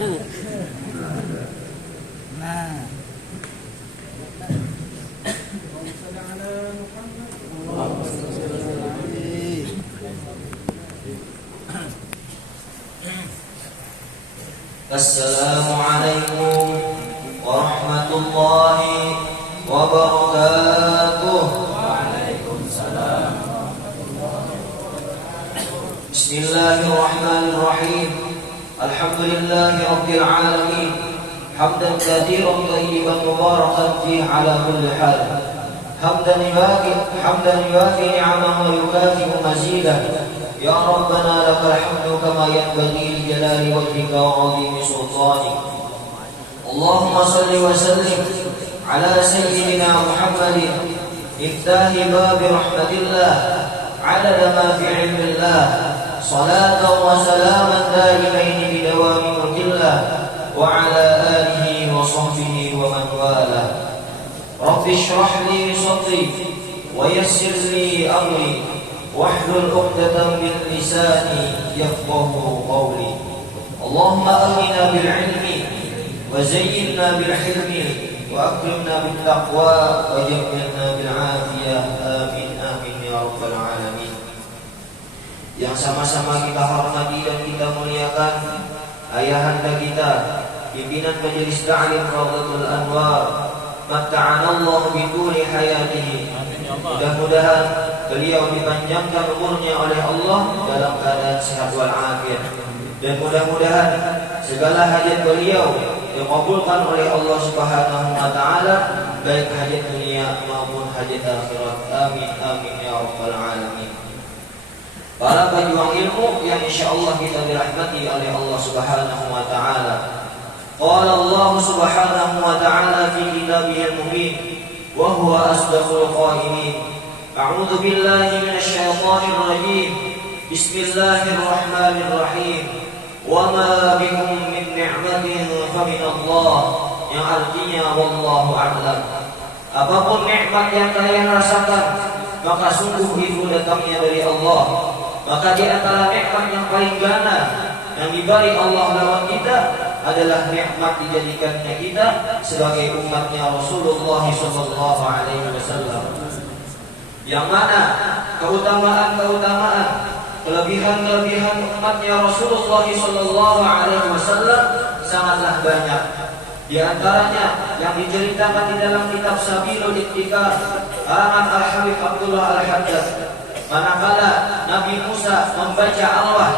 Nah. Assalamualaikum warahmatullahi wabarakatuh. Waalaikumsalam. Bismillahirrahmanirrahim. Alhamdulillahi rabbil alamin. Hamdan katsiran thayyiban mubarakan fihi ala kulli hal. Hamdan yuwafi ni'amahu wa yukafi'u mazidah. Ya Rabbana lakal hamdu kama yanbaghi li jalali wajhika wa 'azimi sultanik. Allahumma salli wa sallim ala sayyidina Muhammadin iftahi babi rahmatillah adada ma fi 'ilmillah salatan wa salaman daimain bi dawami mulkillah wa ala alihi wa sahbihi wa man wala. Rabbi shrah li sadri wa yassir li amri wahlul 'uqdatam min lisani yafqahu qawli. Allahumma aghina bil 'ilmi wa zayyinna bil hilmi wa akrimna bit taqwa wa jammilna bil 'afiyah. Amin amin ya rabbal alamin. Yang sama-sama kita hormati dan kita muliakan ayahanda kita, pimpinan Majelis Ta'lim Rawdatul Anwar, matta'anallahu bi tuli hayatihi. Mudah-mudahan beliau dipanjangkan umurnya oleh Allah dalam keadaan sehat walafiat, dan mudah-mudahan segala hajat beliau dikabulkan oleh Allah Subhanahu wa taala, baik hajat dunia maupun hajat akhirat. Amin amin ya rabbal alamin. Para pejuang ilmu yang insyaallah kita dirahmati oleh Allah Subhanahu wa taala. Qala Allah Subhanahu wa taala fi kitabihil mubin wa huwa asdaqul qaimin. A'udzu billahi minasy syaithanir rajim. Bismillahirrahmanirrahim. Wa ma bikum min ni'matin fa min Allah. Yang artinya wallahu a'lam. Apapun nikmat yang kalian rasakan, maka sungguh itu datangnya dari Allah. Maka di antara nikmat yang paling gana yang diberi Allah lewat kita adalah nikmat dijadikannya kita sebagai umatnya Rasulullah sallallahu alaihi wasallam. Yang mana keutamaan-keutamaan, kelebihan-kelebihan umatnya Rasulullah sallallahu alaihi wasallam sangatlah banyak. Di antaranya yang diceritakan di dalam kitab Sabilul Iqtikar karangan Al-Habib Abdullah Al-Haddad, manakala Nabi Musa membaca Allah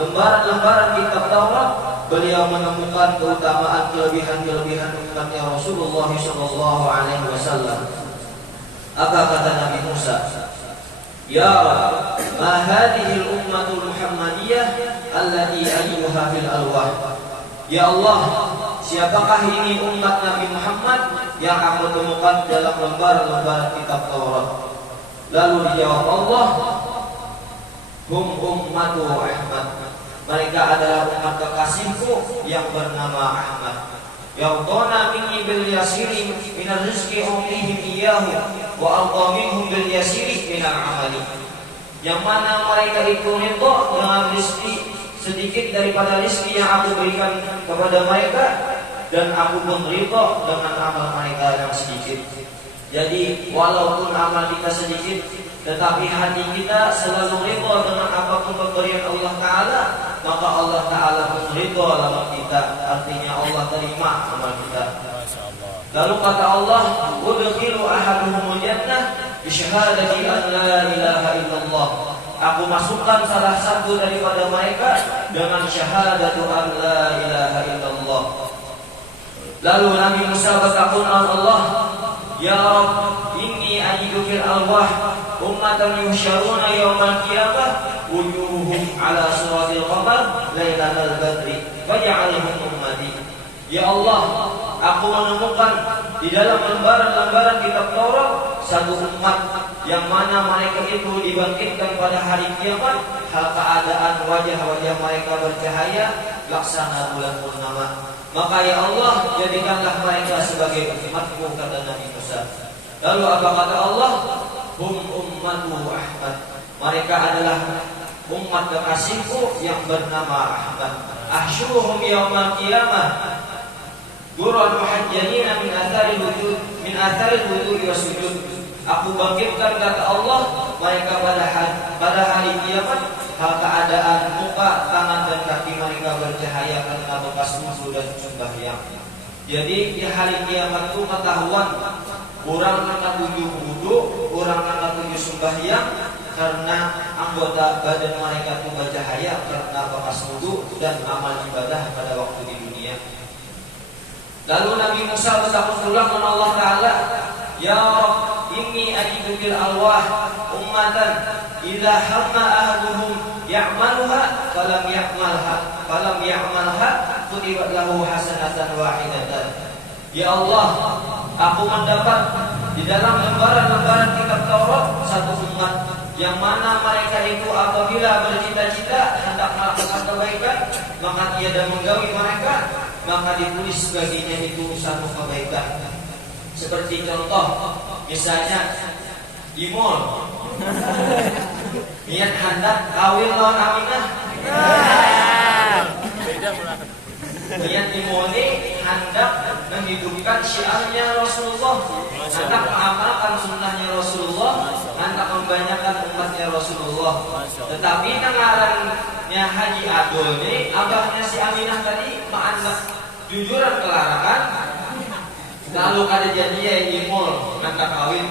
lembaran-lembaran kitab Taurat, beliau menemukan keutamaan kelebihan-kelebihan umatnya Rasulullah sallallahu alaihi wasallam. Apa kata Nabi Musa? Ya Rabb, ma hadhihi al-ummatul Muhammadiyah allati ayyuha fil alwah. Ya Allah, siapakah ini umat Nabi Muhammad yang aku temukan dalam lembaran-lembaran kitab Taurat? Lalu dijawab Allah, hum ummatu Ahmad. Mereka adalah umat kekasihku yang bernama Ahmad. Yaqtuna minni bil yasiri min rizqi umihim iyyahu wa alqa minhum bil yasiri min al-amali. Yang mana mereka itu ridha dengan rezeki sedikit daripada rezeki yang aku berikan kepada mereka, dan aku pun ridha dengan amal mereka yang sedikit. Jadi walaupun amal kita sedikit, tetapi hati kita selalu ridha dengan apapun pemberian Allah Ta'ala, maka Allah Ta'ala pun ridha dalam kita. Artinya Allah terima amal kita. Lalu kata Allah, udkhilu ahaduhumul jannah bi syahadati an la ilaha illallah. Aku masukkan salah satu daripada mereka dengan syahadatu an la ilaha illallah. Lalu Nabi Musa bertakun Allah, Ya Rabb, inni ajidu fil alwah ummatan yusyaruna yawmal qiyamah wujuhum ala suratil qamar lailatal badri faj'alhum ummati. Ya Allah, aku menemukan di dalam lembaran-lembaran kitab Taurat satu umat yang mana mereka itu dibangkitkan pada hari kiamat, hal keadaan wajah-wajah mereka bercahaya laksana bulan purnama. Maka ya Allah, jadikanlah mereka sebagai umatku, kata Nabi Musa. Lalu apa kata Allah? Hum ummatu Ahmad. Mereka adalah umat kekasihku yang bernama Ahmad. ahsyuruhum yaumal qiyamah Gurran muhajjalina min atharil wujud wasujud. Aku bangkitkan kata Allah mereka pada hari kiamat hal keadaan muka, tangan dan kaki mereka bercahaya karena bekas wudu dan sembahyang. Jadi di hari kiamat itu ketahuan orang angkat 7 wudu, orang angkat 7 sembahyang karena anggota badan mereka itu bercahaya karena bekas wudu dan amal ibadah pada waktu di dunia. Lalu Nabi Musa bertakun-ulang kepada Allah Ta'ala, Ya Rabb, inni ajidu bil alwah ummatan idza hamma ahaduhum ya'maluha falam ya'malha kutibat lahu hasanatan wahidatan. Ya Allah, aku mendapat di dalam lembaran-lembaran kitab Taurat satu umat yang mana mereka itu apabila bercita-cita hendak melakukan kebaikan maka tiada menggawi mereka, maka ditulis baginya itu satu kebaikan. Seperti contoh, misalnya di mall, niat hendak kawin lawan Aminah, niat di mall ini hendak menghidupkan syiarnya Rasulullah, hendak mengamalkan sunnahnya Rasulullah, hendak membanyakan umatnya Rasulullah. Tetapi dengarannya Haji Adul ini, abahnya si Aminah tadi menganggap jujuran kelarangan. Lalu ada janjian di mall angkat kawin.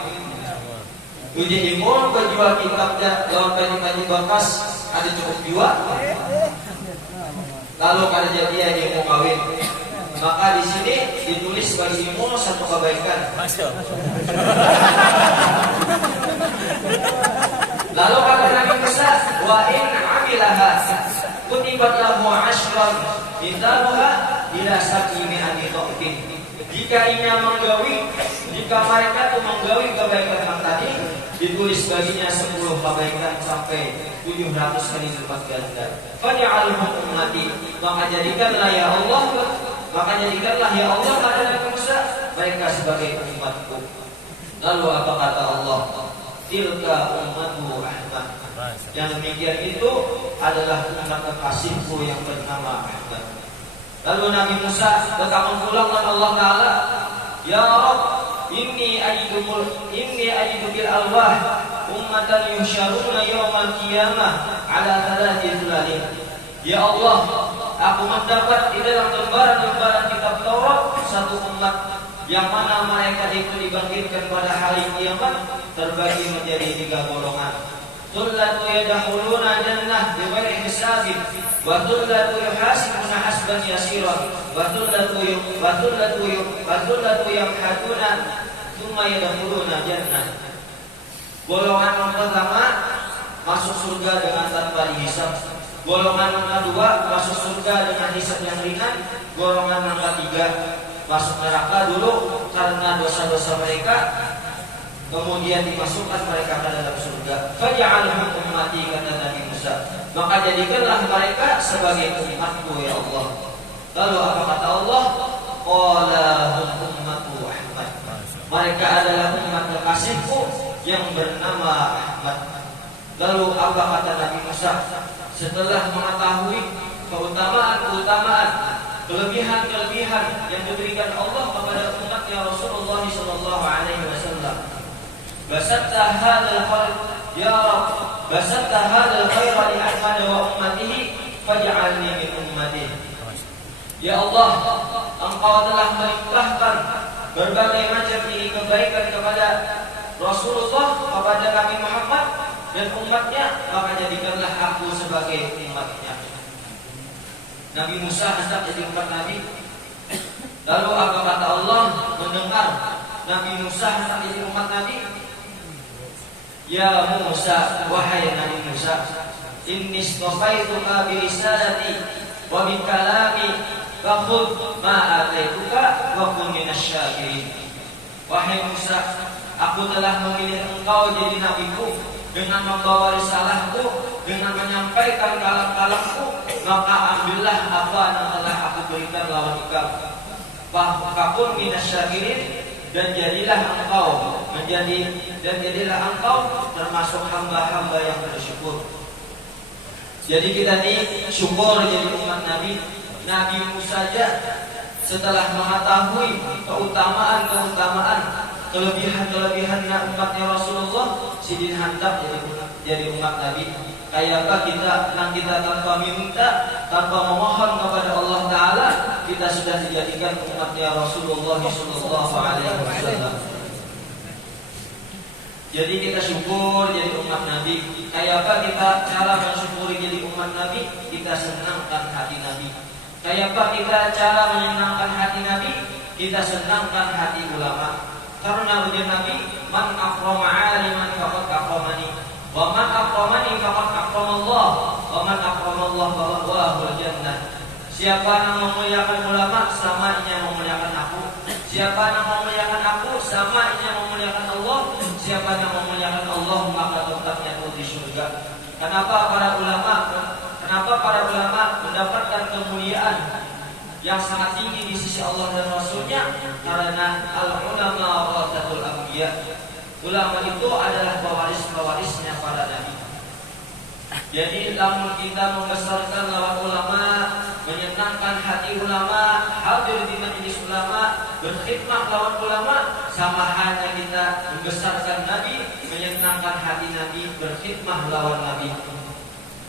Uji di mall berjual kitabnya lawan kaji-kaji bakas ada cukup jual. Lalu ada janjian di mau kawin. Maka di sini ditulis bagi mall satu kebaikan. Lalu kata Nabi Musa, wa in amilaha kutibat lahu ashran indaha ila sab'ini anitotin. Jika ini menggawi, jika mereka itu menggawi kebaikan yang tadi, ditulis baginya 10 kebaikan sampai 700 kali lipat ganda. Faj'alhum ummati, maka jadikanlah ya Allah pada Nabi Musa mereka sebagai umatku. Lalu apa kata Allah? Tilka ummatu Ahmad. Yang demikian itu adalah umat kekasihku yang bernama Ahmad. Lalu Nabi Musa bertakun ulang kepada Allah Ta'ala, Ya Rabb, inni ajidu bil alwah ummatan yusyaruna yawmal qiyamah ala thalathi thulalin. Ya Allah, aku mendapat di dalam lembaran-lembaran kitab Taurat satu umat yang mana mereka itu dibangkitkan pada hari kiamat terbagi menjadi 3 golongan. Tullatu yadkhuluna jannah bighairi hisabin wa tullatu yuhasibuna hasban yasiran wa tullatu yamhaduna thumma yadkhuluna jannah. Golongan yang pertama masuk surga dengan tanpa dihisab. Golongan yang kedua masuk surga dengan hisab yang ringan. Golongan yang ketiga masuk neraka dulu karena dosa-dosa mereka, kemudian dimasukkan mereka ke dalam surga. Faj'alhum ummati, kata Nabi Musa, maka jadikanlah mereka sebagai umatku ya Allah. Lalu apa kata Allah? Qala hum ummatu Ahmad. Mereka adalah umat kekasihku yang bernama Ahmad. Lalu apa kata Nabi Musa? Setelah mengetahui keutamaan-keutamaan, kelebihan-kelebihan yang diberikan Allah kepada umatnya Rasulullah sallallahu alaihi wasallam, basatta hadzal khair ya Rabb, basatta hadzal khair li Ahmad wa ummatihi faj'alni min ummatihi. Ya Allah, Engkau telah melimpahkan berbagai macam ini kebaikan kepada Rasulullah, kepada Nabi Muhammad dan umatnya, maka jadikanlah aku sebagai umatnya. Nabi Musa hendak jadi umat Nabi. Lalu apa kata Allah mendengar Nabi Musa hendak jadi umat Nabi? Ya Musa, wahai Nabi Musa, inni istafaituka bi risalati wa bi kalami fakhudh ma ataituka wa kun minasy-syakirin. Wahai Musa, aku telah memilih engkau jadi nabiku dengan membawa risalahku, dengan menyampaikan kalam-kalamku, maka ambillah apa yang telah aku berikan lawan engkau. Fakun minasyakirin, dan jadilah engkau termasuk hamba-hamba yang bersyukur. Jadi kita ini syukur jadi umat Nabi. Nabi Musa saja setelah mengetahui keutamaan, kelebihannya umatnya Rasulullah, sidin hantar jadi umat Nabi. Kayakkah kita tanpa minta, tanpa memohon kepada Allah Taala, kita sudah dijadikan umatnya Rasulullah Sallallahu Alaihi Wasallam. Jadi kita syukur jadi umat Nabi. Kayakkah kita cara mensyukuri jadi umat Nabi? Kita senangkan hati Nabi. Kayakkah kita cara menyenangkan hati Nabi? Kita senangkan hati ulama. Karena ujian Nabi, man akrama 'aliman faqad akramani, wa man akramani faqad akramallah, wa man akramallah faqad jannah. Siapa yang memuliakan ulama, sama ia memuliakan aku. Siapa yang memuliakan aku, sama ia memuliakan Allah. Siapa yang memuliakan Allah, maka tempatnya di surga. Kenapa para ulama mendapatkan kemuliaan yang sangat tinggi di sisi Allah dan Rasulnya? Karena al-ulama warasatul anbiya. Ulama itu adalah pewaris-pewarisnya para nabi. Jadi namun kita membesarkan lawan ulama, menyenangkan hati ulama, hadir di majelis ulama, berkhidmat lawan ulama, sama halnya kita membesarkan Nabi, menyenangkan hati Nabi, berkhidmat lawan Nabi.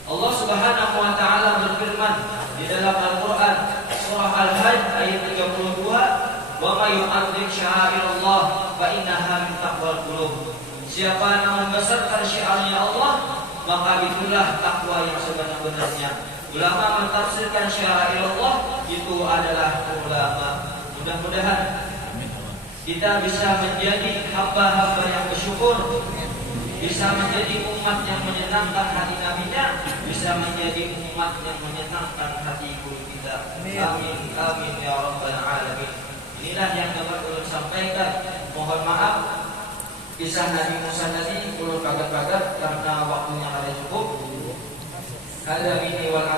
Allah Subhanahu wa taala berfirman di dalam Al-Qur'an surah Al-Hajj ayat 32, "Wa may yu'azzim sya'airallah fa innaha min taqwal qulub." Siapa yang membesarkan syiarnya Allah, maka itulah takwa yang sebenar-benarnya. Ulama mentafsirkan syiar Allah itu adalah ulama. Mudah-mudahan kita bisa menjadi hamba-hamba yang bersyukur, bisa menjadi umat yang menyenangkan hati nabinya, bisa menjadi umat yang menyenangkan hati guru kita. Amin, amin ya rabbal alamin. Inilah yang dapat ulun sampaikan. Mohon maaf kisah Nabi Musa tadi ulun bagat-bagat karena waktunya kada cukup. Hada bini wal